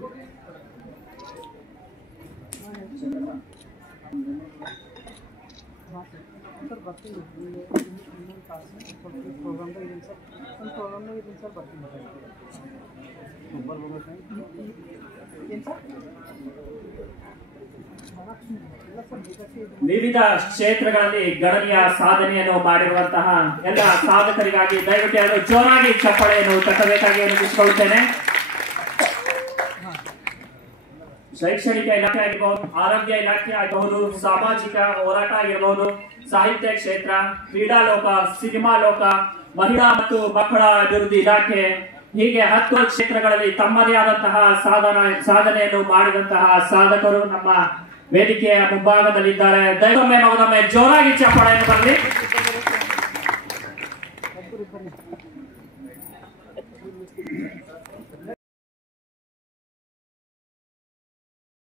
Sir ಬರ್ತೀನಿ ಇನ್ನೊಂದು class ಸ್ವಲ್ಪ ಪ್ರೋಗ್ರಾಮ್ದಾಗ ಇದೀನಿ ಸರ್ ಒಂದು ಪ್ರೋಗ್ರಾಮ್ದಾಗ ಇದೀನಿ ಸರ್ ಬರ್ತೀನಿ ಏನು ಸರ್ ವಿವಿಧ ಕ್ಷೇತ್ರಗಳಲ್ಲಿ ಗಣನೀಯ ಸಾಧನೆಯನ್ನು ಮಾಡಿರುವಂತಹ ಎಲ್ಲ ಸಾಧಕರಿಗಾಗಿ ದಯವಿಟ್ಟು ಅವರು ಜೋರಾಗಿ ಚಪ್ಪಾಳೆಯನ್ನು ತಟ್ಟಬೇಕಾಗಿ ವಿನಂತಿಸಿಕೊಳ್ಳುತ್ತೇನೆ. ಶೈಕ್ಷಣಿಕ ಇಲಾಖೆ ಆಗಿರಬಹುದು, ಆರೋಗ್ಯ ಇಲಾಖೆ ಆಗಬಹುದು, ಸಾಮಾಜಿಕ ಹೋರಾಟ ಆಗಿರಬಹುದು, ಸಾಹಿತ್ಯ ಕ್ಷೇತ್ರ, ಕ್ರೀಡಾ ಲೋಕ, ಸಿನಿಮಾ ಲೋಕ, ಮಹಿಳಾ ಮತ್ತು ಮಕ್ಕಳ ಅಭಿವೃದ್ಧಿ ಇಲಾಖೆ, ಹೀಗೆ 10 ಕ್ಷೇತ್ರಗಳಲ್ಲಿ ತಮ್ಮದೇ ಆದಂತಹ ಸಾಧನೆಯನ್ನು ಮಾಡಿದಂತಹ ಸಾಧಕರು ನಮ್ಮ ವೇದಿಕೆಯ ಮುಂಭಾಗದಲ್ಲಿದ್ದಾರೆ. ದಯವಿಟ್ಟು ಮಗದೊಮ್ಮೆ ಜೋರಾಗಿ ಚಪ್ಪಾಳೆಯನ್ನು ಬರಲಿ.